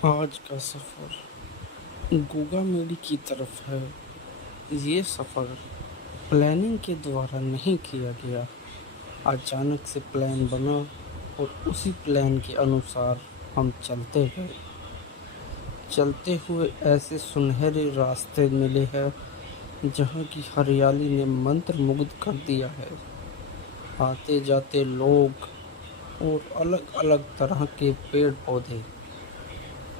आज का सफ़र गोगा मेडी की तरफ है। ये सफ़र प्लानिंग के द्वारा नहीं किया गया। अचानक से प्लान बना और उसी प्लान के अनुसार हम चलते गए। चलते हुए ऐसे सुनहरे रास्ते मिले हैं जहाँ की हरियाली ने मंत्रमुग्ध कर दिया है। आते जाते लोग और अलग अलग तरह के पेड़ पौधे,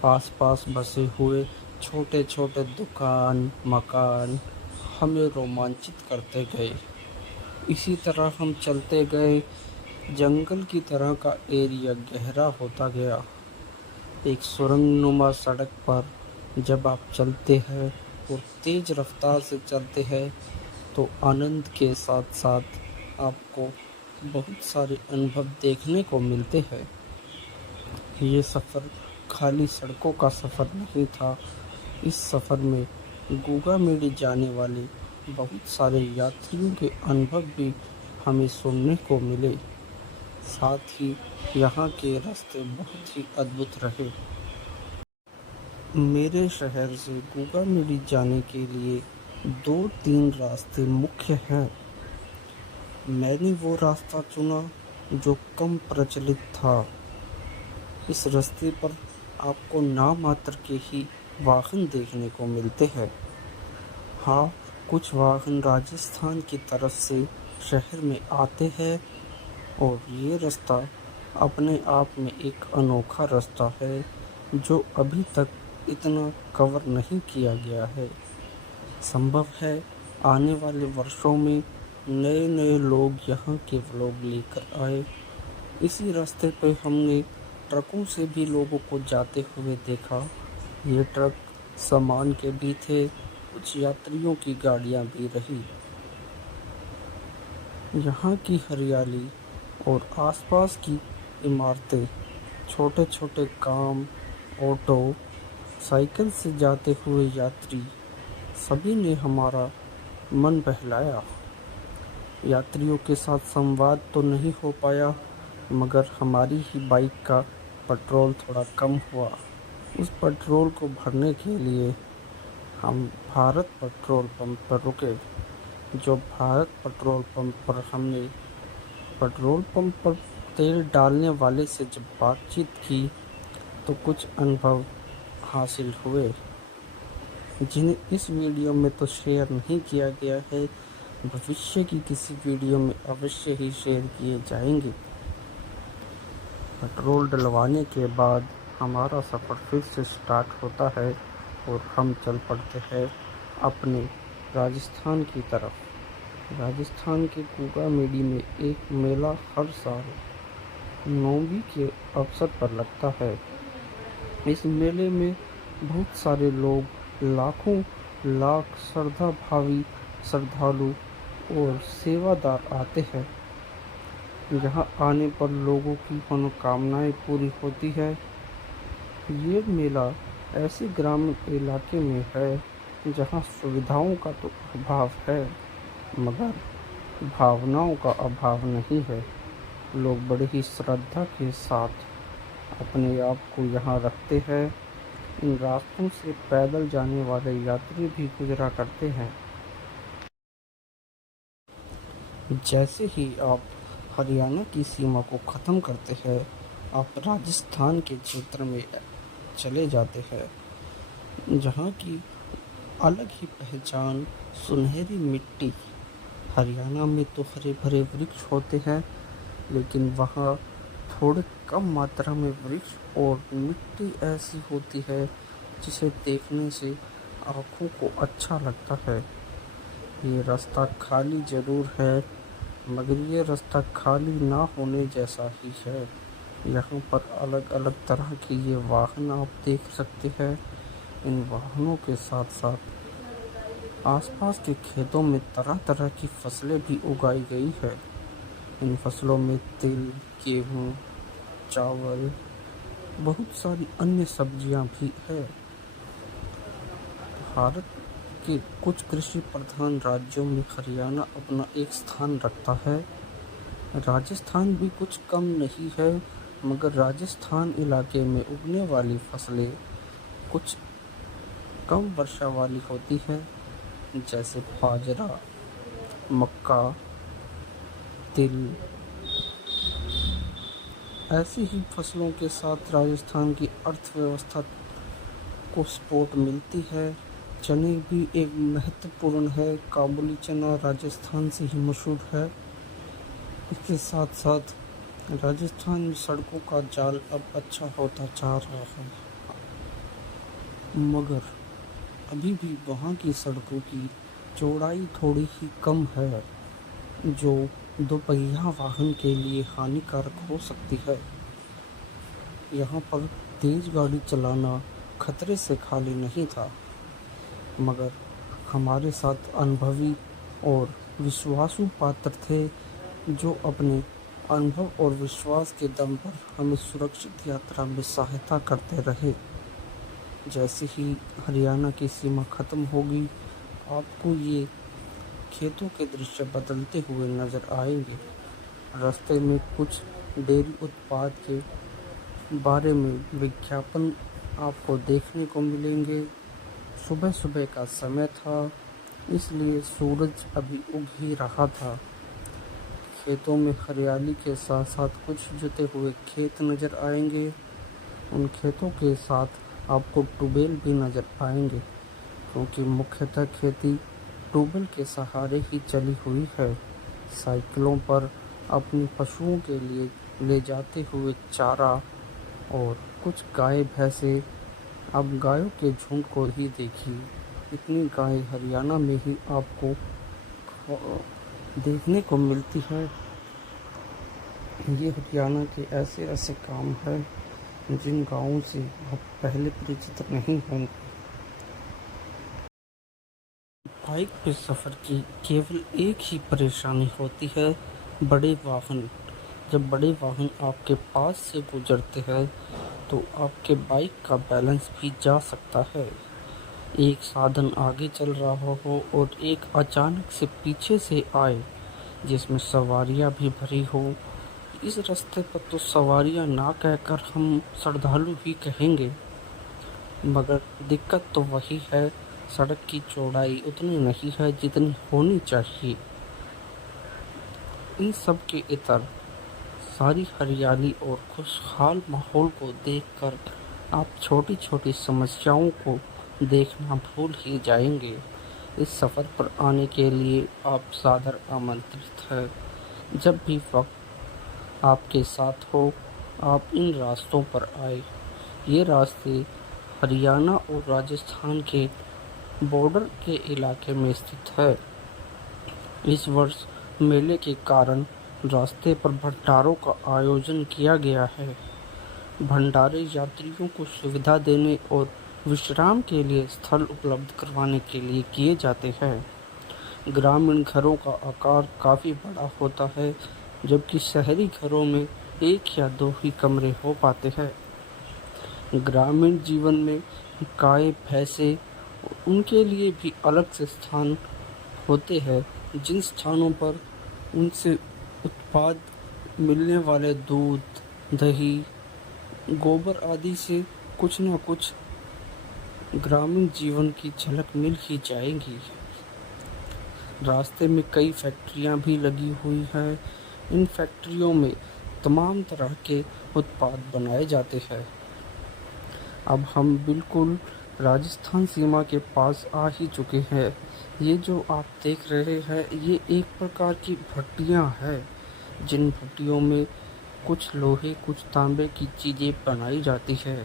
आसपास बसे हुए छोटे छोटे दुकान मकान हमें रोमांचित करते गए। इसी तरह हम चलते गए। जंगल की तरह का एरिया गहरा होता गया। एक सुरंगनुमा सड़क पर जब आप चलते हैं और तेज रफ्तार से चलते हैं तो आनंद के साथ साथ आपको बहुत सारे अनुभव देखने को मिलते हैं। ये सफ़र खाली सड़कों का सफ़र नहीं था। इस सफ़र में गोगा मेडी जाने वाले बहुत सारे यात्रियों के अनुभव भी हमें सुनने को मिले। साथ ही यहाँ के रास्ते बहुत ही अद्भुत रहे। मेरे शहर से गोगा मेडी जाने के लिए 2-3 रास्ते मुख्य हैं। मैंने वो रास्ता चुना जो कम प्रचलित था। इस रास्ते पर आपको नामात्र के ही वाहन देखने को मिलते हैं। हाँ, कुछ वाहन राजस्थान की तरफ से शहर में आते हैं और ये रास्ता अपने आप में एक अनोखा रास्ता है जो अभी तक इतना कवर नहीं किया गया है। संभव है आने वाले वर्षों में नए नए लोग यहाँ के व्लॉग लेकर आए। इसी रास्ते पे हमने ट्रकों से भी लोगों को जाते हुए देखा। ये ट्रक सामान के भी थे, कुछ यात्रियों की गाड़ियाँ भी रही। यहाँ की हरियाली और आसपास की इमारतें, छोटे छोटे काम, ऑटो, साइकिल से जाते हुए यात्री, सभी ने हमारा मन बहलाया। यात्रियों के साथ संवाद तो नहीं हो पाया, मगर हमारी ही बाइक का पेट्रोल थोड़ा कम हुआ। उस पेट्रोल को भरने के लिए हम भारत पेट्रोल पंप पर रुके। जो भारत पेट्रोल पंप पर हमने पेट्रोल पंप पर तेल डालने वाले से जब बातचीत की तो कुछ अनुभव हासिल हुए जिन्हें इस वीडियो में तो शेयर नहीं किया गया है, भविष्य की किसी वीडियो में अवश्य ही शेयर किए जाएंगे। पेट्रोल डलवाने के बाद हमारा सफ़र फिर से स्टार्ट होता है और हम चल पड़ते हैं अपने राजस्थान की तरफ। राजस्थान के गोगा मेडी में एक मेला हर साल नौवीं के अवसर पर लगता है। इस मेले में बहुत सारे लोग, लाखों लाख श्रद्धालु और सेवादार आते हैं। यहाँ आने पर लोगों की मनोकामनाएं पूरी होती है। ये मेला ऐसे ग्रामीण इलाके में है जहाँ सुविधाओं का तो अभाव है, मगर भावनाओं का अभाव नहीं है। लोग बड़े ही श्रद्धा के साथ अपने आप को यहाँ रखते हैं। इन रास्तों से पैदल जाने वाले यात्री भी गुजरा करते हैं। जैसे ही आप हरियाणा की सीमा को ख़त्म करते हैं, आप राजस्थान के क्षेत्र में चले जाते हैं जहाँ की अलग ही पहचान, सुनहरी मिट्टी। हरियाणा में तो हरे भरे वृक्ष होते हैं, लेकिन वहाँ थोड़े कम मात्रा में वृक्ष और मिट्टी ऐसी होती है जिसे देखने से आँखों को अच्छा लगता है। ये रास्ता खाली ज़रूर है, मगर ये रास्ता खाली ना होने जैसा ही है। यहाँ पर अलग अलग तरह के ये वाहन आप देख सकते हैं। इन वाहनों के साथ साथ आसपास के खेतों में तरह तरह की फसलें भी उगाई गई है। इन फसलों में तिल, गेहूँ, चावल, बहुत सारी अन्य सब्जियां भी है। भारत के कुछ कृषि प्रधान राज्यों में हरियाणा अपना एक स्थान रखता है। राजस्थान भी कुछ कम नहीं है, मगर राजस्थान इलाके में उगने वाली फसलें कुछ कम वर्षा वाली होती है, जैसे बाजरा, मक्का, तिल। ऐसी ही फसलों के साथ राजस्थान की अर्थव्यवस्था को सपोर्ट मिलती है। चने भी एक महत्वपूर्ण है। काबुली चना राजस्थान से ही मशहूर है। इसके साथ साथ राजस्थान में सड़कों का जाल अब अच्छा होता जा रहा है, मगर अभी भी वहाँ की सड़कों की चौड़ाई थोड़ी ही कम है, जो दोपहिया वाहन के लिए हानिकारक हो सकती है। यहाँ पर तेज गाड़ी चलाना खतरे से खाली नहीं था, मगर हमारे साथ अनुभवी और विश्वासु पात्र थे, जो अपने अनुभव और विश्वास के दम पर हमें सुरक्षित यात्रा में सहायता करते रहे। जैसे ही हरियाणा की सीमा खत्म होगी, आपको ये खेतों के दृश्य बदलते हुए नजर आएंगे। रास्ते में कुछ डेयरी उत्पाद के बारे में विज्ञापन आपको देखने को मिलेंगे। सुबह सुबह का समय था, इसलिए सूरज अभी उग ही रहा था। खेतों में हरियाली के साथ साथ कुछ जुते हुए खेत नज़र आएंगे। उन खेतों के साथ आपको ट्यूबवेल भी नज़र आएंगे, क्योंकि मुख्यतः खेती ट्यूबवेल के सहारे ही चली हुई है। साइकिलों पर अपनी पशुओं के लिए ले जाते हुए चारा और कुछ गाय भैंसे। अब गायों के झुंड को ही देखिए, इतनी गाय हरियाणा में ही आपको देखने को मिलती है। ये हरियाणा के ऐसे ऐसे काम हैं जिन गाँवों से आप पहले परिचित नहीं होंगे। बाइक पे सफ़र की केवल एक ही परेशानी होती है, बड़े वाहन। जब बड़े वाहन आपके पास से गुजरते हैं तो आपके बाइक का बैलेंस भी जा सकता है। एक साधन आगे चल रहा हो और एक अचानक से पीछे से आए, जिसमें सवारियां भी भरी हो। इस रास्ते पर तो सवारियां ना कहकर हम श्रद्धालु ही कहेंगे, मगर दिक्कत तो वही है, सड़क की चौड़ाई उतनी नहीं है जितनी होनी चाहिए। इन सब के इतर सारी हरियाली और खुशहाल माहौल को देखकर आप छोटी छोटी समस्याओं को देखना भूल ही जाएंगे। इस सफ़र पर आने के लिए आप सादर आमंत्रित हैं। जब भी वक्त आपके साथ हो, आप इन रास्तों पर आए। ये रास्ते हरियाणा और राजस्थान के बॉर्डर के इलाके में स्थित है। इस वर्ष मेले के कारण रास्ते पर भंडारों का आयोजन किया गया है। भंडारे यात्रियों को सुविधा देने और विश्राम के लिए स्थल उपलब्ध करवाने के लिए किए जाते हैं। ग्रामीण घरों का आकार काफ़ी बड़ा होता है, जबकि शहरी घरों में एक या दो ही कमरे हो पाते हैं। ग्रामीण जीवन में गाय भैंसे, उनके लिए भी अलग से स्थान होते हैं, जिन स्थानों पर उनसे उत्पाद मिलने वाले दूध, दही, गोबर आदि से कुछ न कुछ ग्रामीण जीवन की झलक मिल ही जाएगी। रास्ते में कई फैक्ट्रियां भी लगी हुई हैं। इन फैक्ट्रियों में तमाम तरह के उत्पाद बनाए जाते हैं। अब हम बिल्कुल राजस्थान सीमा के पास आ ही चुके हैं। ये जो आप देख रहे हैं, ये एक प्रकार की भट्टियाँ हैं, जिन भट्टियों में कुछ लोहे कुछ तांबे की चीज़ें बनाई जाती है।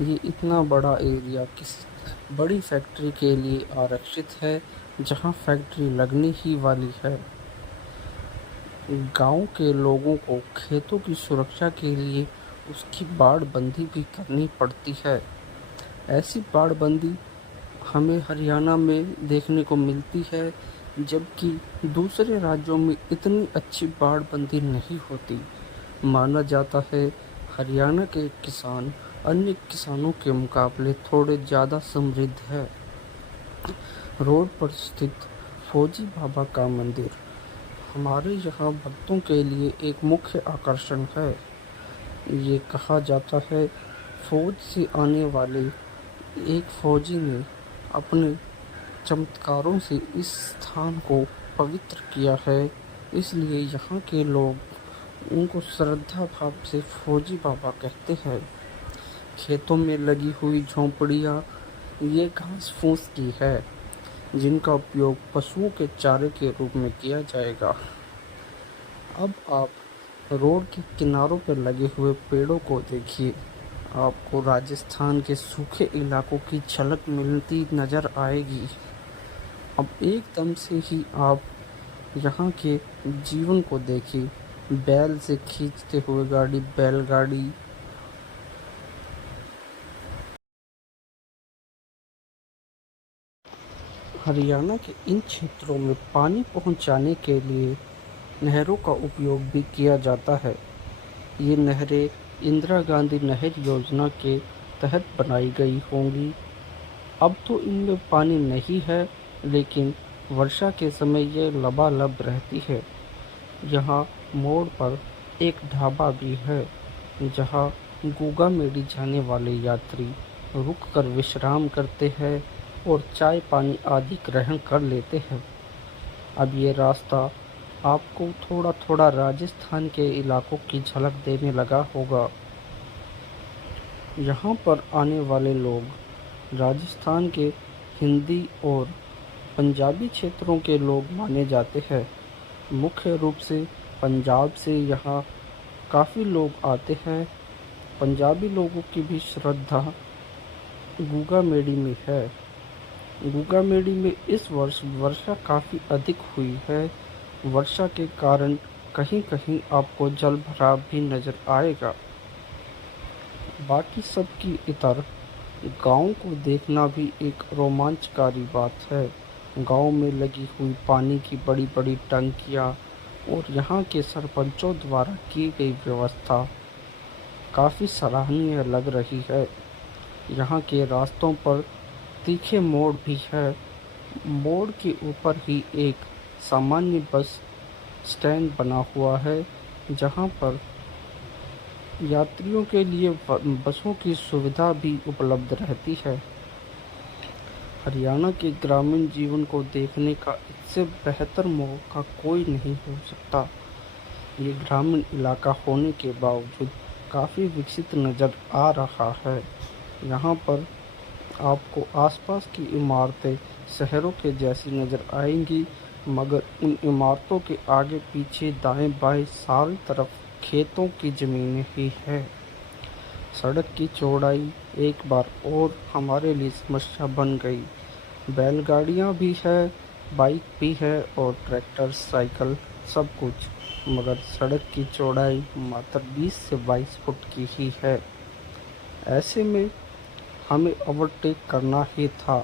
ये इतना बड़ा एरिया किसी बड़ी फैक्ट्री के लिए आरक्षित है, जहाँ फैक्ट्री लगने ही वाली है। गांव के लोगों को खेतों की सुरक्षा के लिए उसकी बाड़बंदी भी करनी पड़ती है। ऐसी बाड़बंदी हमें हरियाणा में देखने को मिलती है, जबकि दूसरे राज्यों में इतनी अच्छी बाड़बंदी नहीं होती। माना जाता है हरियाणा के किसान अन्य किसानों के मुकाबले थोड़े ज़्यादा समृद्ध है। रोड पर स्थित फौजी बाबा का मंदिर हमारे यहाँ भक्तों के लिए एक मुख्य आकर्षण है। ये कहा जाता है फौज से आने वाले एक फौजी ने अपने चमत्कारों से इस स्थान को पवित्र किया है, इसलिए यहाँ के लोग उनको श्रद्धा भाव से फौजी बाबा कहते हैं। खेतों में लगी हुई झोंपड़ियाँ ये घास फूस की है, जिनका उपयोग पशुओं के चारे के रूप में किया जाएगा। अब आप रोड के किनारों पर लगे हुए पेड़ों को देखिए, आपको राजस्थान के सूखे इलाकों की झलक मिलती नज़र आएगी। अब एकदम से ही आप यहाँ के जीवन को देखिए, बैल से खींचते हुए गाड़ी, बैलगाड़ी, हरियाणा के इन क्षेत्रों में पानी पहुँचाने के लिए नहरों का उपयोग भी किया जाता है। ये नहरें इंदिरा गांधी नहर योजना के तहत बनाई गई होंगी। अब तो इनमें पानी नहीं है, लेकिन वर्षा के समय ये लबालब रहती है। यहाँ मोड़ पर एक ढाबा भी है, जहाँ गूगा मेडी जाने वाले यात्री रुककर विश्राम करते हैं और चाय पानी आदि ग्रहण कर लेते हैं। अब ये रास्ता आपको थोड़ा थोड़ा राजस्थान के इलाकों की झलक देने लगा होगा। यहाँ पर आने वाले लोग राजस्थान के हिंदी और पंजाबी क्षेत्रों के लोग माने जाते हैं। मुख्य रूप से पंजाब से यहाँ काफ़ी लोग आते हैं। पंजाबी लोगों की भी श्रद्धा गूगा मेडी में है। गूगा मेडी में इस वर्ष वर्षा काफ़ी अधिक हुई है। वर्षा के कारण कहीं कहीं आपको जल भराव भी नज़र आएगा। बाकी सब की इतर गाँव को देखना भी एक रोमांचकारी बात है। गांव में लगी हुई पानी की बड़ी बड़ी टंकियां और यहाँ के सरपंचों द्वारा की गई व्यवस्था काफ़ी सराहनीय लग रही है। यहाँ के रास्तों पर तीखे मोड़ भी है। मोड़ के ऊपर ही एक सामान्य बस स्टैंड बना हुआ है, जहाँ पर यात्रियों के लिए बसों की सुविधा भी उपलब्ध रहती है। हरियाणा के ग्रामीण जीवन को देखने का इससे बेहतर मौका कोई नहीं हो सकता। ये ग्रामीण इलाका होने के बावजूद काफ़ी विकसित नज़र आ रहा है। यहाँ पर आपको आसपास की इमारतें शहरों के जैसी नज़र आएंगी, मगर उन इमारतों के आगे पीछे दाएं बाएं सारी तरफ खेतों की ज़मीनें ही है। सड़क की चौड़ाई एक बार और हमारे लिए समस्या बन गई। बैलगाड़ियाँ भी है, बाइक भी है और ट्रैक्टर, साइकिल सब कुछ, मगर सड़क की चौड़ाई मात्र 20 से 22 फुट की ही है। ऐसे में हमें ओवरटेक करना ही था।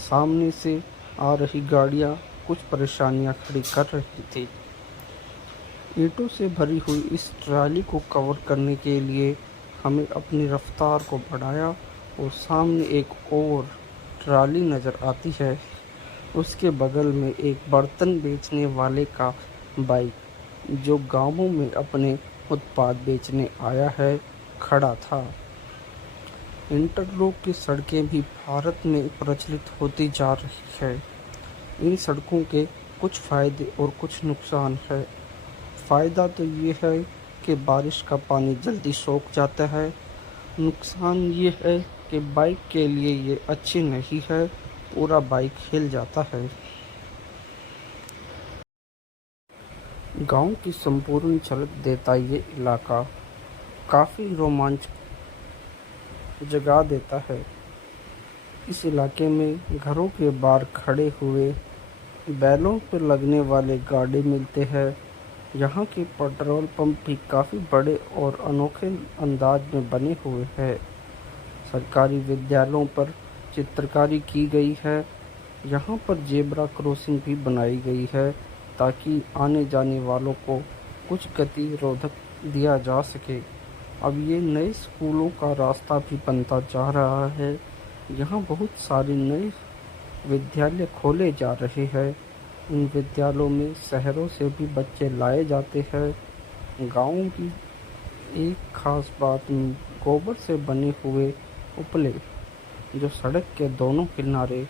सामने से आ रही गाड़ियाँ कुछ परेशानियाँ खड़ी कर रही थी। ईंटों से भरी हुई इस ट्राली को कवर करने के लिए हमें अपनी रफ्तार को बढ़ाया और सामने एक और ट्राली नज़र आती है। उसके बगल में एक बर्तन बेचने वाले का बाइक, जो गांवों में अपने उत्पाद बेचने आया है, खड़ा था। इंटरलॉक की सड़कें भी भारत में प्रचलित होती जा रही है। इन सड़कों के कुछ फ़ायदे और कुछ नुकसान है। फ़ायदा तो ये है कि बारिश का पानी जल्दी सोख जाता है। नुकसान ये है कि बाइक के लिए ये अच्छी नहीं है, पूरा बाइक हिल जाता है। गांव की संपूर्ण झलक देता ये इलाका काफ़ी रोमांच जगा देता है। इस इलाके में घरों के बाहर खड़े हुए बैलों पर लगने वाले गाड़ी मिलते हैं। यहाँ के पेट्रोल पंप भी काफ़ी बड़े और अनोखे अंदाज में बने हुए हैं। सरकारी विद्यालयों पर चित्रकारी की गई है। यहाँ पर जेब्रा क्रॉसिंग भी बनाई गई है, ताकि आने जाने वालों को कुछ गतिरोधक दिया जा सके। अब ये नए स्कूलों का रास्ता भी बनता जा रहा है। यहाँ बहुत सारे नए विद्यालय खोले जा रहे हैं। इन विद्यालयों में शहरों से भी बच्चे लाए जाते हैं। गाँव की एक खास बात गोबर से बने हुए उपले जो सड़क के दोनों किनारे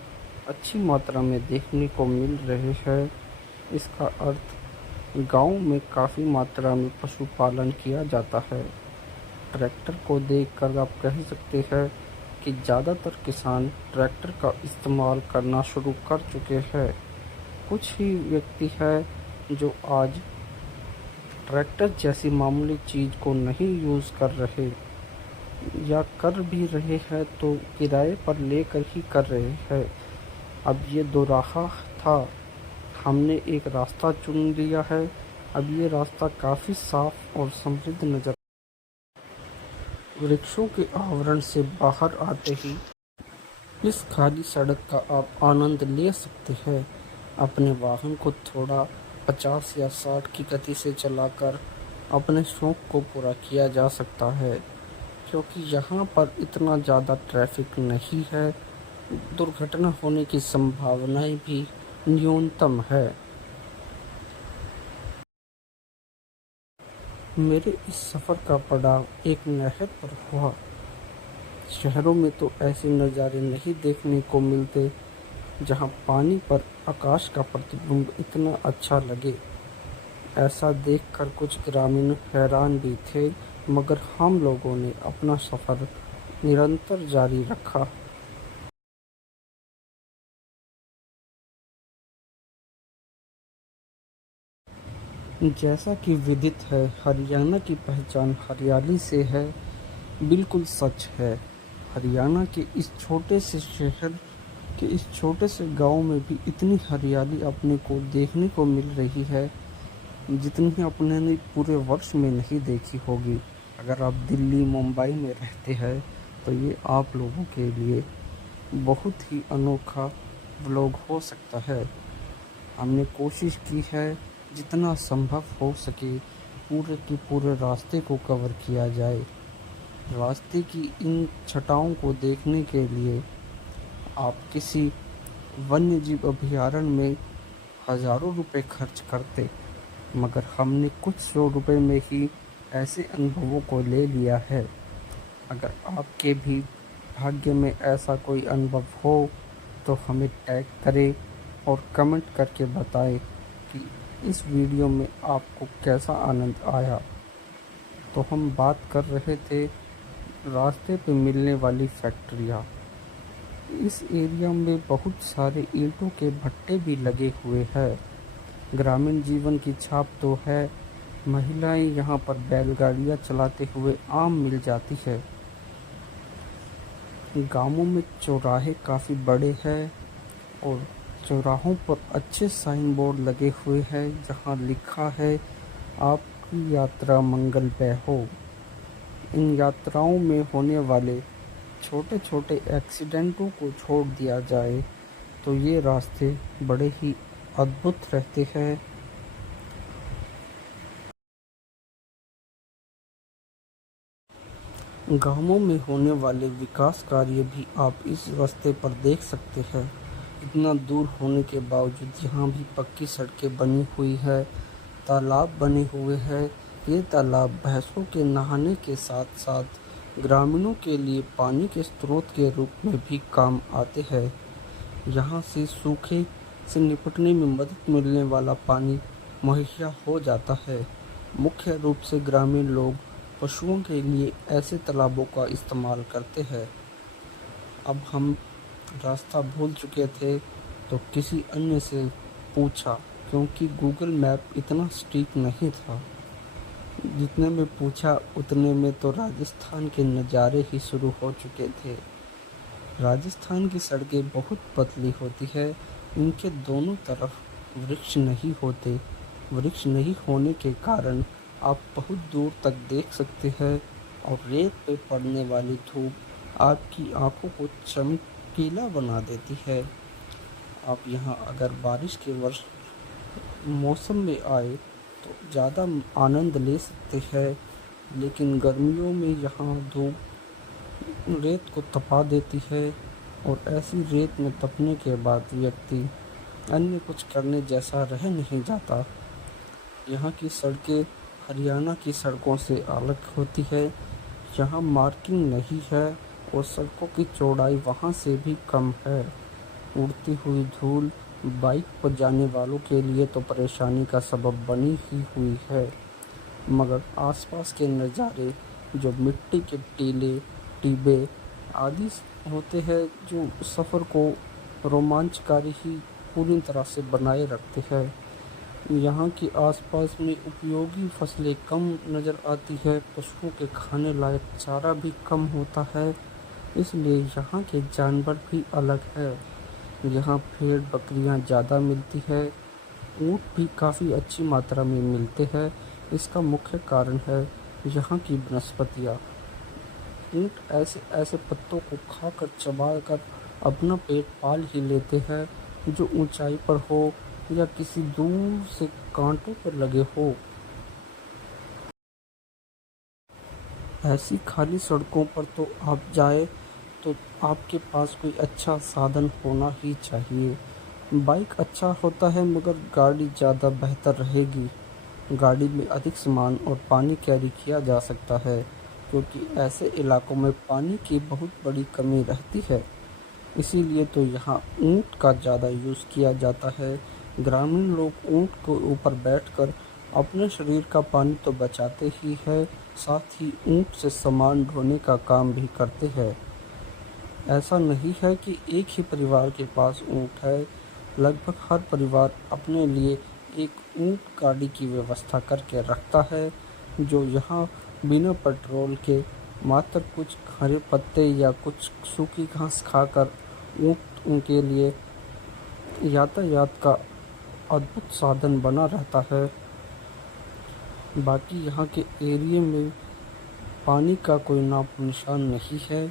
अच्छी मात्रा में देखने को मिल रहे हैं। इसका अर्थ गांव में काफ़ी मात्रा में पशुपालन किया जाता है। ट्रैक्टर को देखकर आप कह सकते हैं कि ज़्यादातर किसान ट्रैक्टर का इस्तेमाल करना शुरू कर चुके हैं। कुछ ही व्यक्ति हैं जो आज ट्रैक्टर जैसी मामूली चीज़ को नहीं यूज़ कर रहे, या कर भी रहे हैं तो किराए पर लेकर ही कर रहे हैं। अब ये दोराहा था, हमने एक रास्ता चुन लिया है। अब ये रास्ता काफ़ी साफ और समृद्ध नजर। वृक्षों के आवरण से बाहर आते ही इस खाली सड़क का आप आनंद ले सकते हैं। अपने वाहन को थोड़ा 50 या 60 की गति से चलाकर अपने शौक को पूरा किया जा सकता है, क्योंकि यहाँ पर इतना ज़्यादा ट्रैफिक नहीं है। दुर्घटना होने की संभावनाएं भी न्यूनतम है। मेरे इस सफ़र का पड़ाव एक नहर पर हुआ। शहरों में तो ऐसे नज़ारे नहीं देखने को मिलते जहाँ पानी पर आकाश का प्रतिबिंब इतना अच्छा लगे। ऐसा देखकर कुछ ग्रामीण हैरान भी थे, मगर हम लोगों ने अपना सफ़र निरंतर जारी रखा। जैसा कि विदित है, हरियाणा की पहचान हरियाली से है। बिल्कुल सच है। हरियाणा के इस छोटे से शहर के इस छोटे से गांव में भी इतनी हरियाली अपने को देखने को मिल रही है जितनी अपने ने पूरे वर्ष में नहीं देखी होगी। अगर आप दिल्ली मुंबई में रहते हैं तो ये आप लोगों के लिए बहुत ही अनोखा व्लॉग हो सकता है। हमने कोशिश की है जितना संभव हो सके पूरे के पूरे रास्ते को कवर किया जाए। रास्ते की इन छटाओं को देखने के लिए आप किसी वन्य जीव अभयारण्य में हज़ारों रुपए खर्च करते, मगर हमने कुछ 100 रुपए में ही ऐसे अनुभवों को ले लिया है। अगर आपके भी भाग्य में ऐसा कोई अनुभव हो तो हमें टैग करें और कमेंट करके बताएं कि इस वीडियो में आपको कैसा आनंद आया। तो हम बात कर रहे थे रास्ते पे मिलने वाली फैक्ट्रियाँ। इस एरिया में बहुत सारे ईंटों के भट्टे भी लगे हुए हैं। ग्रामीण जीवन की छाप तो है। महिलाएं यहाँ पर बैलगाड़ियाँ चलाते हुए आम मिल जाती है। गांवों में चौराहे काफ़ी बड़े हैं और चौराहों पर अच्छे साइन बोर्ड लगे हुए हैं जहाँ लिखा है आपकी यात्रा मंगलमय हो। इन यात्राओं में होने वाले छोटे छोटे एक्सीडेंटों को छोड़ दिया जाए तो ये रास्ते बड़े ही अद्भुत रहते हैं। गांवों में होने वाले विकास कार्य भी आप इस रास्ते पर देख सकते हैं। इतना दूर होने के बावजूद यहाँ भी पक्की सड़कें बनी हुई है, तालाब बने हुए हैं। ये तालाब भैंसों के नहाने के साथ साथ ग्रामीणों के लिए पानी के स्रोत के रूप में भी काम आते हैं। यहाँ से सूखे से निपटने में मदद मिलने वाला पानी मुहैया हो जाता है। मुख्य रूप से ग्रामीण लोग पशुओं के लिए ऐसे तालाबों का इस्तेमाल करते हैं। अब हम रास्ता भूल चुके थे तो किसी अन्य से पूछा, क्योंकि गूगल मैप इतना सटीक नहीं था। जितने में पूछा उतने में तो राजस्थान के नज़ारे ही शुरू हो चुके थे। राजस्थान की सड़कें बहुत पतली होती है। इनके दोनों तरफ वृक्ष नहीं होते। वृक्ष नहीं होने के कारण आप बहुत दूर तक देख सकते हैं और रेत पे पड़ने वाली धूप आपकी आंखों को चमकीला बना देती है। आप यहाँ अगर बारिश के वर्ष मौसम में आए तो ज़्यादा आनंद ले सकते हैं, लेकिन गर्मियों में यहाँ धूप रेत को तपा देती है और ऐसी रेत में तपने के बाद व्यक्ति अन्य कुछ करने जैसा रह नहीं जाता। यहाँ की सड़कें हरियाणा की सड़कों से अलग होती है। यहाँ मार्किंग नहीं है और सड़कों की चौड़ाई वहाँ से भी कम है। उड़ती हुई धूल बाइक पर जाने वालों के लिए तो परेशानी का सबब बनी ही हुई है, मगर आसपास के नज़ारे जो मिट्टी के टीले, टिब्बे आदि होते हैं, जो सफ़र को रोमांचकारी ही पूरी तरह से बनाए रखते हैं। यहाँ के आसपास में उपयोगी फसलें कम नज़र आती है, पशुओं के खाने लायक चारा भी कम होता है, इसलिए यहाँ के जानवर भी अलग है। यहाँ भेड़ बकरियाँ ज़्यादा मिलती है, ऊँट भी काफ़ी अच्छी मात्रा में मिलते हैं। इसका मुख्य कारण है यहाँ की वनस्पतियाँ। ऊँट ऐसे ऐसे पत्तों को खाकर चबाकर अपना पेट पाल ही लेते हैं, जो ऊंचाई पर हो या किसी दूर से कांटों पर लगे हो। ऐसी खाली सड़कों पर तो आप जाए तो आपके पास कोई अच्छा साधन होना ही चाहिए। बाइक अच्छा होता है, मगर गाड़ी ज़्यादा बेहतर रहेगी। गाड़ी में अधिक सामान और पानी कैरी किया जा सकता है, क्योंकि ऐसे इलाकों में पानी की बहुत बड़ी कमी रहती है। इसीलिए तो यहाँ ऊँट का ज़्यादा यूज़ किया जाता है। ग्रामीण लोग ऊँट के ऊपर बैठकर अपने शरीर का पानी तो बचाते ही है, साथ ही ऊँट से सामान ढोने का काम भी करते हैं। ऐसा नहीं है कि एक ही परिवार के पास ऊँट है, लगभग हर परिवार अपने लिए एक ऊँट गाड़ी की व्यवस्था करके रखता है, जो यहाँ बिना पेट्रोल के मात्र कुछ हरे पत्ते या कुछ सूखी घास खाकर ऊँट उनके लिए यातायात का अद्भुत साधन बना रहता है। बाकी यहाँ के एरिया में पानी का कोई नाम निशान नहीं है,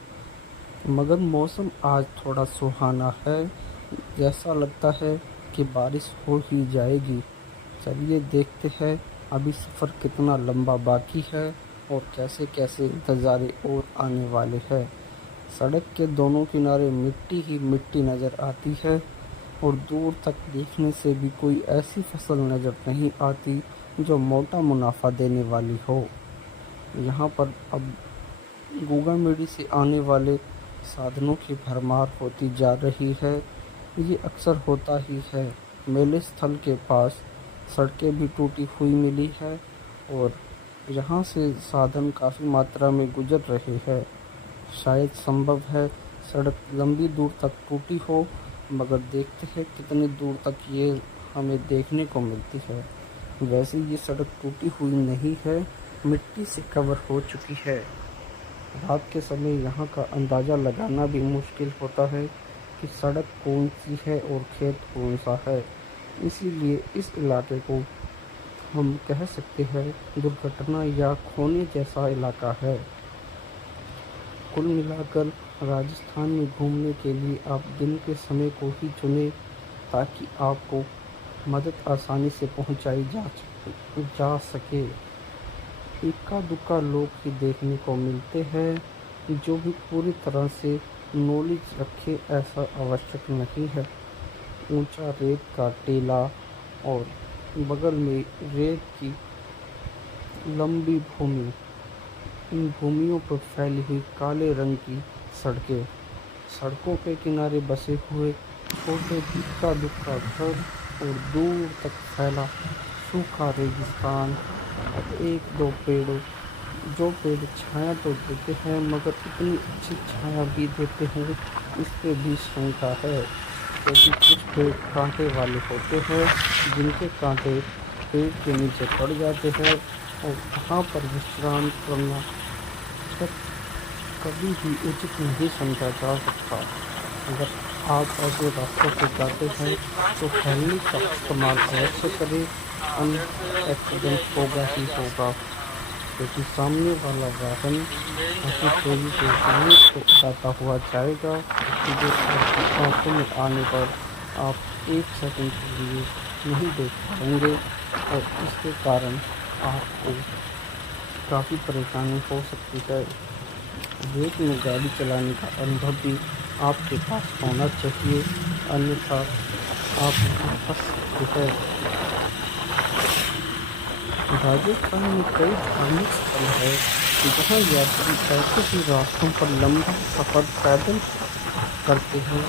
मगर मौसम आज थोड़ा सुहाना है। ऐसा लगता है कि बारिश हो ही जाएगी। चलिए देखते हैं अभी सफ़र कितना लंबा बाकी है और कैसे कैसे नज़ारे और आने वाले हैं। सड़क के दोनों किनारे मिट्टी ही मिट्टी नज़र आती है और दूर तक देखने से भी कोई ऐसी फसल नज़र नहीं आती जो मोटा मुनाफा देने वाली हो। यहाँ पर अब गूगामेडी से आने वाले साधनों की भरमार होती जा रही है। ये अक्सर होता ही है। मेले स्थल के पास सड़कें भी टूटी हुई मिली है और यहाँ से साधन काफ़ी मात्रा में गुजर रहे हैं। शायद संभव है सड़क लंबी दूर तक टूटी हो, मगर देखते हैं कितनी दूर तक ये हमें देखने को मिलती है। वैसे ये सड़क टूटी हुई नहीं है, मिट्टी से कवर हो चुकी है। रात के समय यहाँ का अंदाज़ा लगाना भी मुश्किल होता है कि सड़क कौन सी है और खेत कौन सा है। इसीलिए इस इलाके को हम कह सकते हैं दुर्घटना या खोने जैसा इलाका है। कुल मिलाकर राजस्थान में घूमने के लिए आप दिन के समय को ही चुनें, ताकि आपको मदद आसानी से पहुंचाई जा सके। इक्का दुक्का लोग ही देखने को मिलते हैं, जो भी पूरी तरह से नॉलेज रखे ऐसा आवश्यक नहीं है। ऊंचा रेत का टीला और बगल में रेत की लंबी भूमि, इन भूमियों पर फैली हुई काले रंग की सड़कें, सड़कों के किनारे बसे हुए छोटे इक्का दुक्का घर और दूर तक फैला सूखा रेगिस्तान और एक दो पेड़, जो पेड़ छाया तो देते हैं, मगर इतनी अच्छी छाया भी देते हैं इस पे भी शंका है, क्योंकि कुछ पेड़ कांटे वाले होते हैं, जिनके कांटे पेड़ के नीचे पड़ जाते हैं और वहाँ पर विश्राम करना कभी भी उचित नहीं समझा जा सकता। अगर आप ऐसे रास्तों से जाते हैं तो हेलमेट का इस्तेमाल अवश्य करें, अन्य एक्सीडेंट होगा ही होगा, क्योंकि सामने वाला वाहन ऐसी तेजी से हेलमेट को उठाता हुआ जाएगा, जो आपकी आंखों में आने पर आप एक सेकंड के लिए नहीं देख पाएंगे और इसके कारण आपको काफ़ी परेशानी हो सकती है। रेत में गाड़ी चलाने का अनुभव भी आपके पास होना चाहिए, अन्यथा आप फंस सकते हैं। राजस्थान में कई धार्मिक स्थल है जहाँ यात्री ऐसे ही रास्तों पर लंबा सफ़र पैदल करते हैं।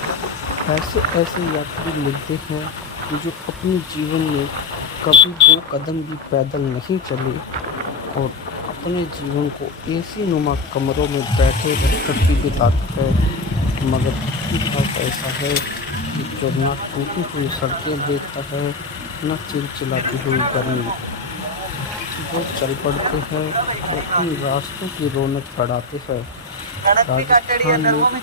ऐसे ऐसे यात्री मिलते हैं जो अपने जीवन में कभी 2 कदम भी पैदल नहीं चले और अपने जीवन को एसी नुमा कमरों में बैठे रहकर ही बिताते हैं। मगर इतिहास ऐसा है कि जो ना टूटी हुई सड़कें देखता है, न चिलचिलाती हुई गर्मी, वो चल पड़ते हैं और इन रास्तों की रौनक बढ़ाते हैं। राजस्थान में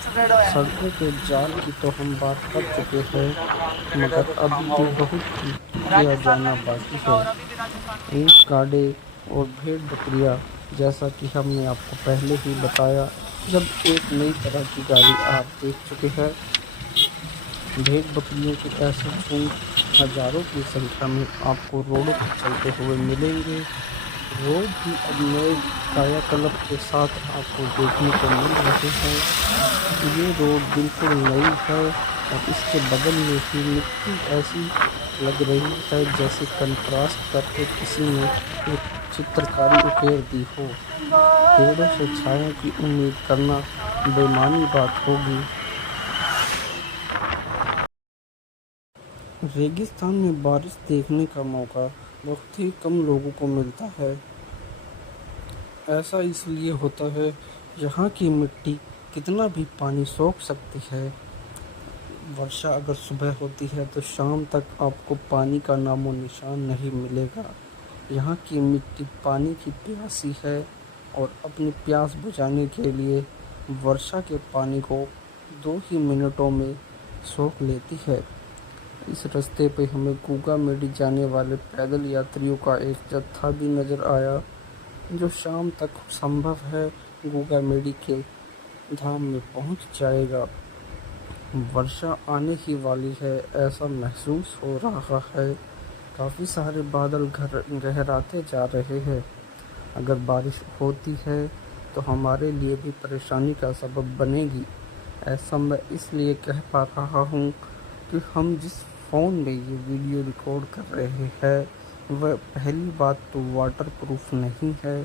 सड़कों के जाल की तो हम बात कर चुके हैं, मगर अभी भी बहुत किया जाना बाकी है। ऊँट गाड़े और भेड़ बकरियाँ, जैसा कि हमने आपको पहले ही बताया, जब एक नई तरह की गाड़ी आप देख चुके हैं। भेड़ बकरियों के ऐसे झुंड हजारों की संख्या में आपको रोडों पर चलते हुए मिलेंगे। रोड भी अब नए कायाकल्प के साथ आपको देखने को मिल रहे हैं। ये रोड बिल्कुल नई है और इसके बगल में ही मिट्टी ऐसी लग रही है जैसे कंट्रास्ट करके किसी ने एक चित्रकारी उकेर दी हो। पेड़ों से छाया की उम्मीद करना बेमानी बात होगी। रेगिस्तान में बारिश देखने का मौका बहुत ही कम लोगों को मिलता है। ऐसा इसलिए होता है, यहाँ की मिट्टी कितना भी पानी सोख सकती है। वर्षा अगर सुबह होती है तो शाम तक आपको पानी का नामो निशान नहीं मिलेगा। यहाँ की मिट्टी पानी की प्यासी है और अपनी प्यास बुझाने के लिए वर्षा के पानी को 2 ही मिनटों में सोख लेती है। इस रास्ते पे हमें गूगा मेडी जाने वाले पैदल यात्रियों का एक जत्था भी नज़र आया, जो शाम तक संभव है गूगा मेडी के धाम में पहुंच जाएगा। वर्षा आने ही वाली है, ऐसा महसूस हो रहा है। काफ़ी सारे बादल गहराते जा रहे हैं। अगर बारिश होती है तो हमारे लिए भी परेशानी का सबब बनेगी। ऐसा मैं इसलिए कह पा रहा हूँ कि हम जिस फ़ोन में ये वीडियो रिकॉर्ड कर रहे हैं वह पहली बात तो वाटरप्रूफ नहीं है।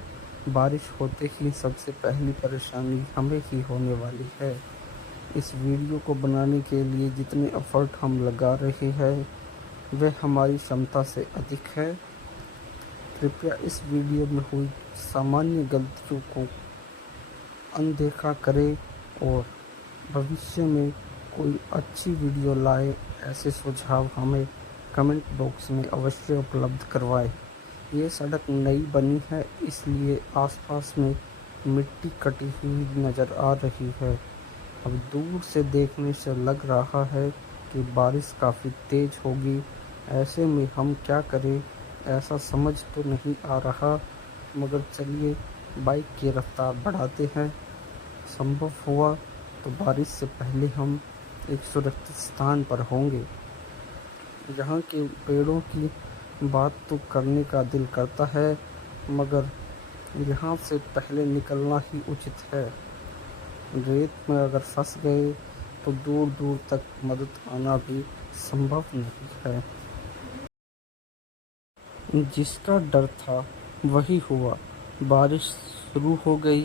बारिश होते ही सबसे पहली परेशानी हमें ही होने वाली है। इस वीडियो को बनाने के लिए जितने एफर्ट हम लगा रहे हैं वह हमारी क्षमता से अधिक है। कृपया इस वीडियो में हुई सामान्य गलतियों को अनदेखा करें और भविष्य में कोई अच्छी वीडियो लाए, ऐसे सुझाव हमें कमेंट बॉक्स में अवश्य उपलब्ध करवाएं। ये सड़क नई बनी है, इसलिए आसपास में मिट्टी कटी हुई नज़र आ रही है। अब दूर से देखने से लग रहा है कि बारिश काफ़ी तेज़ होगी। ऐसे में हम क्या करें, ऐसा समझ तो नहीं आ रहा, मगर चलिए बाइक की रफ्तार बढ़ाते हैं। संभव हुआ तो बारिश से पहले हम एक सुरक्षित स्थान पर होंगे। यहाँ के पेड़ों की बात तो करने का दिल करता है, मगर यहाँ से पहले निकलना ही उचित है। रेत में अगर फंस गए तो दूर दूर तक मदद आना भी संभव नहीं है। जिसका डर था वही हुआ। बारिश शुरू हो गई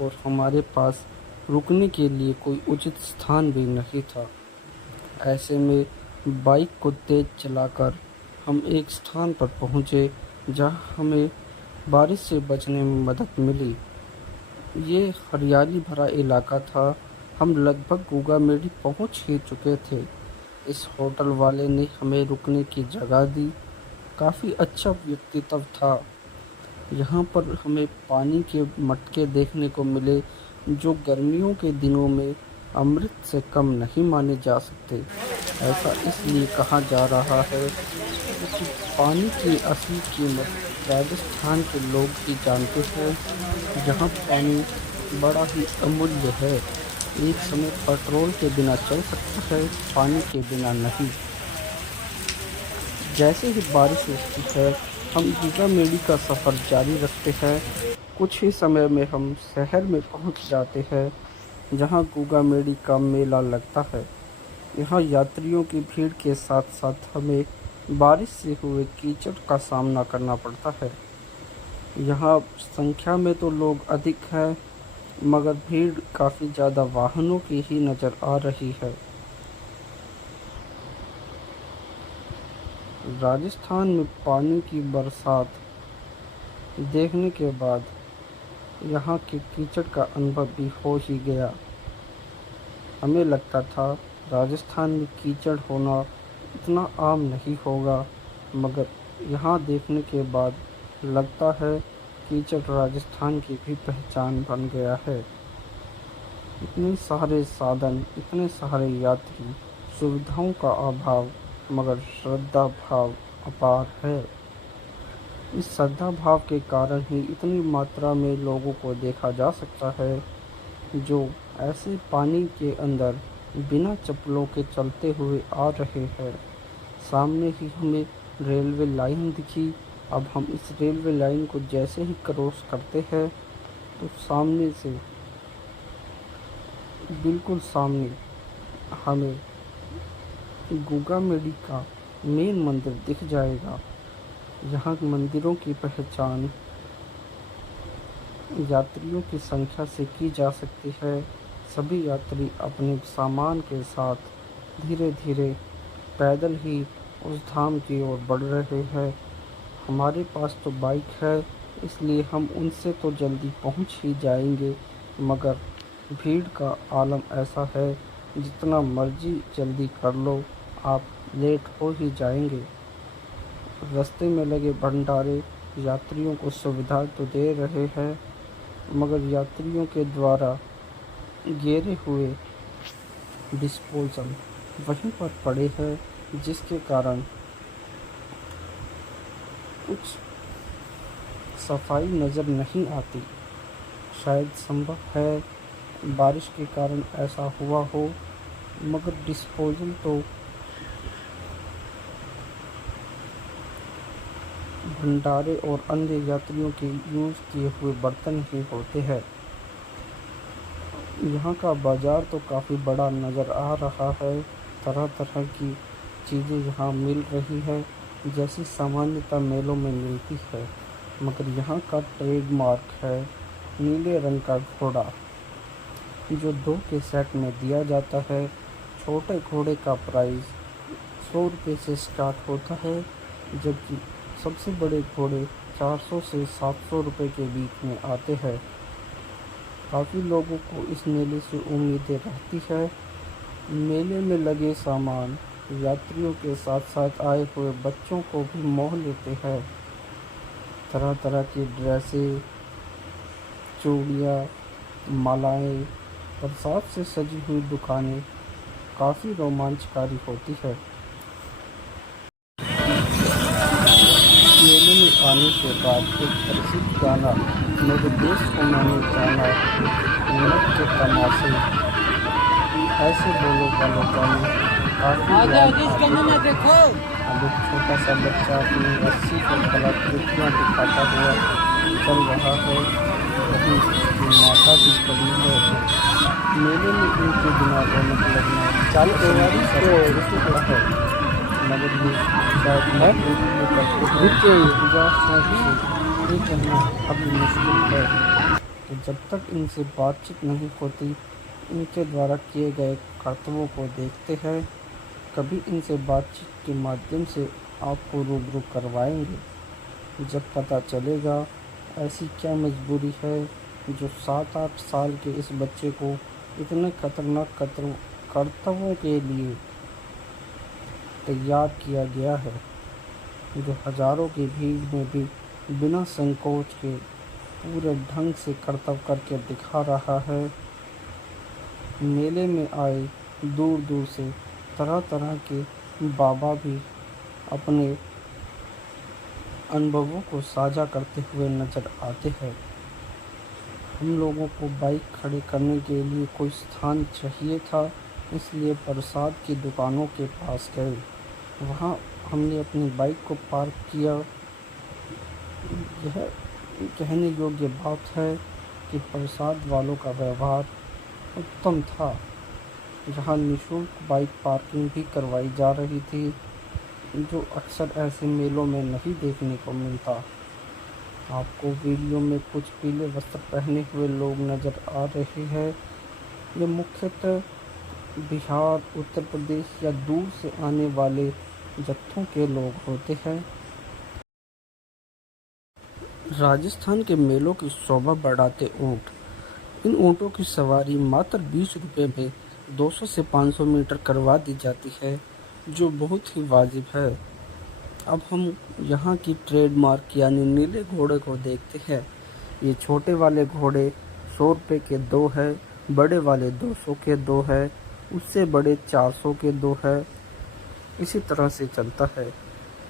और हमारे पास रुकने के लिए कोई उचित स्थान भी नहीं था। ऐसे में बाइक को तेज़ चलाकर हम एक स्थान पर पहुँचे जहाँ हमें बारिश से बचने में मदद मिली। ये हरियाली भरा इलाका था। हम लगभग गूगा मेडी पहुँच ही चुके थे। इस होटल वाले ने हमें रुकने की जगह दी। काफ़ी अच्छा व्यक्तित्व था। यहाँ पर हमें पानी के मटके देखने को मिले जो गर्मियों के दिनों में अमृत से कम नहीं माने जा सकते। ऐसा इसलिए कहा जा रहा है क्योंकि पानी की असली कीमत राजस्थान के लोग ही जानते हैं। यहाँ पानी बड़ा ही अमूल्य है। एक समय पेट्रोल के बिना चल सकता है, पानी के बिना नहीं। जैसे ही बारिश होती है हम गूगा मेडी का सफ़र जारी रखते हैं। कुछ ही समय में हम शहर में पहुंच जाते हैं जहां गूगा मेडी का मेला लगता है। यहाँ यात्रियों की भीड़ के साथ साथ हमें बारिश से हुए कीचड़ का सामना करना पड़ता है। यहाँ संख्या में तो लोग अधिक हैं, मगर भीड़ काफ़ी ज़्यादा वाहनों की ही नज़र आ रही है। राजस्थान में पानी की बरसात देखने के बाद यहाँ के कीचड़ का अनुभव भी हो ही गया। हमें लगता था राजस्थान में कीचड़ होना इतना आम नहीं होगा, मगर यहाँ देखने के बाद लगता है कीचड़ राजस्थान की भी पहचान बन गया है। इतने सारे साधन, इतने सारे यात्री, सुविधाओं का अभाव, मगर श्रद्धा भाव अपार है। इस श्रद्धा भाव के कारण ही इतनी मात्रा में लोगों को देखा जा सकता है जो ऐसे पानी के अंदर बिना चप्पलों के चलते हुए आ रहे हैं। सामने ही हमें रेलवे लाइन दिखी। अब हम इस रेलवे लाइन को जैसे ही क्रॉस करते हैं तो सामने से, बिल्कुल सामने हमें गूगामेडी का मेन मंदिर दिख जाएगा। यहाँ मंदिरों की पहचान यात्रियों की संख्या से की जा सकती है। सभी यात्री अपने सामान के साथ धीरे धीरे पैदल ही उस धाम की ओर बढ़ रहे हैं। हमारे पास तो बाइक है, इसलिए हम उनसे तो जल्दी पहुंच ही जाएंगे, मगर भीड़ का आलम ऐसा है जितना मर्जी जल्दी कर लो, आप लेट हो ही जाएंगे। रास्ते में लगे भंडारे यात्रियों को सुविधा तो दे रहे हैं, मगर यात्रियों के द्वारा गिरे हुए डिस्पोजल वहीं पर पड़े हैं, जिसके कारण कुछ सफाई नज़र नहीं आती। शायद संभव है बारिश के कारण ऐसा हुआ हो, मगर डिस्पोजल तो भंडारे और अन्य यात्रियों के यूज़ किए हुए बर्तन ही होते हैं। यहाँ का बाज़ार तो काफ़ी बड़ा नज़र आ रहा है। तरह तरह की चीज़ें यहाँ मिल रही है, जैसी सामान्यतः मेलों में मिलती है, मगर यहाँ का ट्रेडमार्क है नीले रंग का घोड़ा, जो 2 के सेट में दिया जाता है। छोटे घोड़े का प्राइस 100 रुपये से स्टार्ट होता है, जबकि सबसे बड़े घोड़े 400 से 700 रुपये के बीच में आते हैं। काफ़ी लोगों को इस मेले से उम्मीदें रहती है। मेले में लगे सामान यात्रियों के साथ साथ आए हुए बच्चों को भी मोह लेते हैं। तरह तरह की ड्रेसें, चूड़ियाँ, मालाएं, बरसात से सजी हुई दुकानें काफ़ी रोमांचकारी होती है। मेले में आने के बाद एक प्रसिद्ध गाना मेरे देश को मैंने जाना, नृत्य तमाशे, ऐसे बोलो वाले गाने काफ़ी याद आते हैं। अब एक छोटा सा बच्चा अपनी रस्सी पर कलाकृतियाँ दिखाता हुआ चल रहा है, वहीं उसकी माता भी खड़ी है। मेले में इनके बिना रौनक लगना चल है, मगर ये शायद मजबूरी में करते हैं या सोच ये कहना अभी मुश्किल है। तो जब तक इनसे बातचीत नहीं होती, इनके द्वारा किए गए कर्तव्यों को देखते हैं। कभी इनसे बातचीत के माध्यम से आपको रूबरू करवाएंगे, जब पता चलेगा ऐसी क्या मजबूरी है जो 7-8 साल के इस बच्चे को इतने खतरनाक कर्तव्यों के लिए तैयार किया गया है, जो हजारों की भीड़ में भी बिना संकोच के पूरे ढंग से कर्तव्य करके दिखा रहा है। मेले में आए दूर दूर से तरह तरह के बाबा भी अपने अनुभवों को साझा करते हुए नज़र आते हैं। हम लोगों को बाइक खड़े करने के लिए कोई स्थान चाहिए था, इसलिए प्रसाद की दुकानों के पास गए। वहाँ हमने अपनी बाइक को पार्क किया। यह कहने योग्य बात है कि प्रसाद वालों का व्यवहार उत्तम था। जहाँ निःशुल्क बाइक पार्किंग भी करवाई जा रही थी, जो अक्सर ऐसे मेलों में नहीं देखने को मिलता। आपको वीडियो में कुछ पीले वस्त्र पहने हुए लोग नज़र आ रहे हैं। ये मुख्यतः बिहार, उत्तर प्रदेश या दूर से आने वाले जत्थों के लोग होते हैं। राजस्थान के मेलों की शोभा बढ़ाते ऊँट। इन ऊँटों की सवारी मात्र 20 रुपये में 200 से 500 मीटर करवा दी जाती है, जो बहुत ही वाजिब है। अब हम यहाँ की ट्रेडमार्क यानी नीले घोड़े को देखते हैं। ये छोटे वाले घोड़े 100 रुपये के 2 है, बड़े वाले 200 के 2 है, उससे बड़े 400 के 2 है। इसी तरह से चलता है।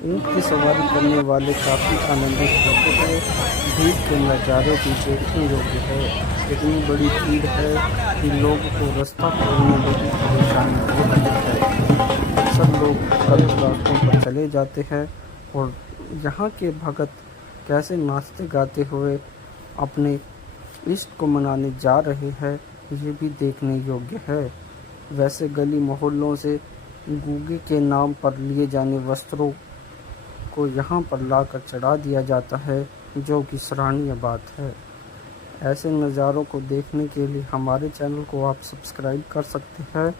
ऊँट की सवारी करने वाले काफ़ी आनंदित होते हैं। भीड़ के नज़ारे भी देखने योग्य है। इतनी बड़ी भीड़ है कि लोगों को रास्ता खोजने में भी परेशानी हो रही है। अक्सर लोग गलत रास्तों पर चले जाते हैं और यहाँ के भगत कैसे नाचते गाते हुए अपने इष्ट को मनाने जा रहे हैं, ये भी देखने योग्य है। वैसे गली मोहल्लों से गूगे के नाम पर लिए जाने वस्त्रों को यहाँ पर लाकर चढ़ा दिया जाता है, जो कि सराहनीय बात है। ऐसे नज़ारों को देखने के लिए हमारे चैनल को आप सब्सक्राइब कर सकते हैं।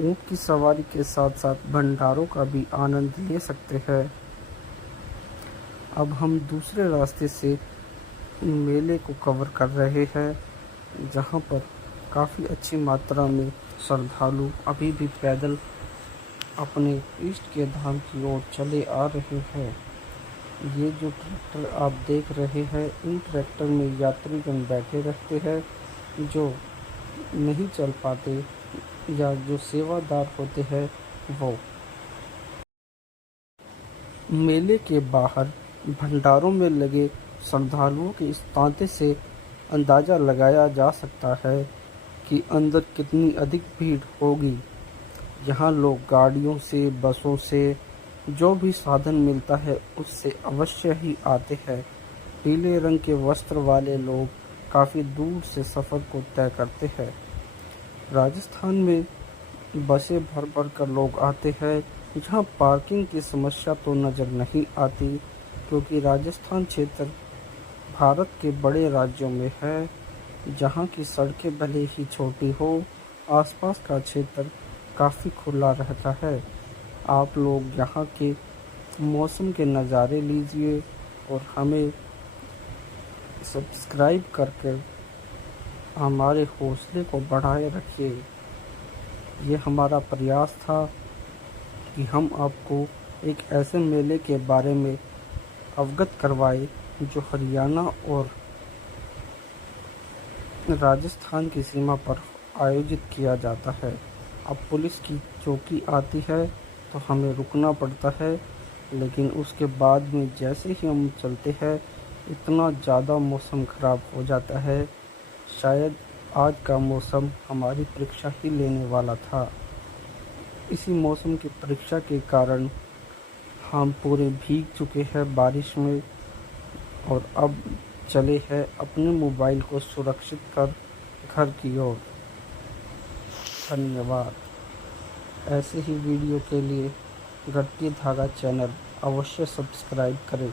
ऊँट की सवारी के साथ साथ भंडारों का भी आनंद ले सकते हैं। अब हम दूसरे रास्ते से मेले को कवर कर रहे हैं, जहाँ पर काफ़ी अच्छी मात्रा में श्रद्धालु अभी भी पैदल अपने इष्ट के धाम की ओर चले आ रहे हैं। ये जो ट्रैक्टर आप देख रहे हैं, इन ट्रैक्टर में यात्रीगण बैठे रहते हैं, जो नहीं चल पाते या जो सेवादार होते हैं वो। मेले के बाहर भंडारों में लगे श्रद्धालुओं के इस तांते से अंदाज़ा लगाया जा सकता है कि अंदर कितनी अधिक भीड़ होगी। यहाँ लोग गाड़ियों से, बसों से, जो भी साधन मिलता है उससे अवश्य ही आते हैं। पीले रंग के वस्त्र वाले लोग काफ़ी दूर से सफ़र को तय करते हैं। राजस्थान में बसें भर भर कर लोग आते हैं। यहाँ पार्किंग की समस्या तो नज़र नहीं आती, क्योंकि राजस्थान क्षेत्र भारत के बड़े राज्यों में है, जहाँ की सड़कें भले ही छोटी हो, आसपास का क्षेत्र काफ़ी खुला रहता है। आप लोग यहाँ के मौसम के नज़ारे लीजिए और हमें सब्सक्राइब करके हमारे हौसले को बढ़ाए रखिए। ये हमारा प्रयास था कि हम आपको एक ऐसे मेले के बारे में अवगत करवाए जो हरियाणा और राजस्थान की सीमा पर आयोजित किया जाता है। अब पुलिस की चौकी आती है तो हमें रुकना पड़ता है, लेकिन उसके बाद में जैसे ही हम चलते हैं इतना ज़्यादा मौसम ख़राब हो जाता है। शायद आज का मौसम हमारी परीक्षा ही लेने वाला था। इसी मौसम की परीक्षा के कारण हम पूरे भीग चुके हैं बारिश में और अब चले हैं अपने मोबाइल को सुरक्षित कर घर की ओर। धन्यवाद। ऐसे ही वीडियो के लिए गट्टी धागा चैनल अवश्य सब्सक्राइब करें।